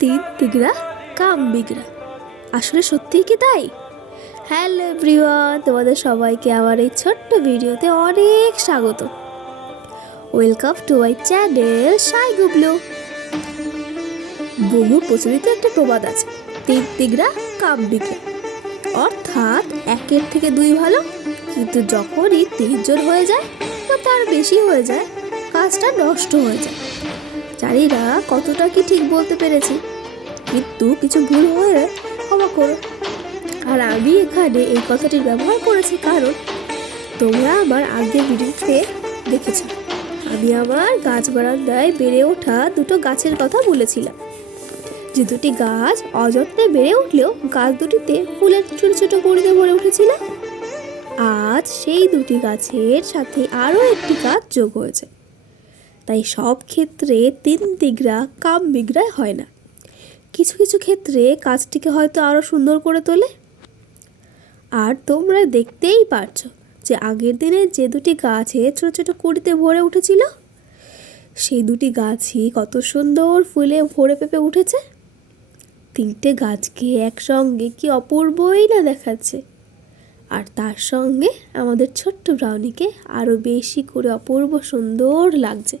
তিন তিগড়া কাম বিগড়া। আসলে সত্যিই কি তাই? হ্যালো এভরিওয়ান, তোমাদের সবাইকে আমার এই ছোট্ট ভিডিওতে অনেক স্বাগত। ওয়েলকাম টু মাই চ্যানেল সাই গুবলু। বহু প্রচলিত একটা প্রবাদ আছে, তিন তিগড়া কাম বিগড়া। অর্থাৎ একের থেকে দুই ভালো, কিন্তু যখনই তিনজন হয়ে যায় বা তার বেশি হয়ে যায়, কাজটা নষ্ট হয়ে যায়। জানি না কতটা কি ঠিক বলতে পেরেছি, কিন্তু কিছু ভুল হয়ে ক্ষমা করো। আর আমি এখানে এই কথাটির ব্যবহার করেছি কারণ তোমরা আমার আগের ভিডিওতে দেখেছ, আমি আমার গাছ বারান্দায় বেড়ে ওঠা দুটো গাছের কথা বলেছিলাম। যে দুটি গাছ অযত্নে বেড়ে উঠলেও গাছ দুটিতে ফুলের ছোট ছোট কড়িতে ভরে উঠেছিল। আজ সেই দুটি গাছের সাথে আরও একটি গাছ যোগ হয়েছে। তাই সব ক্ষেত্রে তিন তিগড়া কাম বিগড়া হয় না। কিছু কিছু ক্ষেত্রে কাজটিকে হয়তো আরও সুন্দর করে তোলে। আর তোমরা দেখতেই পারছো যে আগের দিনে যে দুটি গাছে ছোটো ছোটো কুঁড়িতে ভরে উঠেছিল, সেই দুটি গাছই কত সুন্দর ফুলে ভরে পেঁপে উঠেছে। তিনটে গাছকে একসঙ্গে কি অপূর্বই না দেখাচ্ছে। আর তার সঙ্গে আমাদের ছোট্ট ব্রাউনিকে আরও বেশি করে অপূর্ব সুন্দর লাগছে।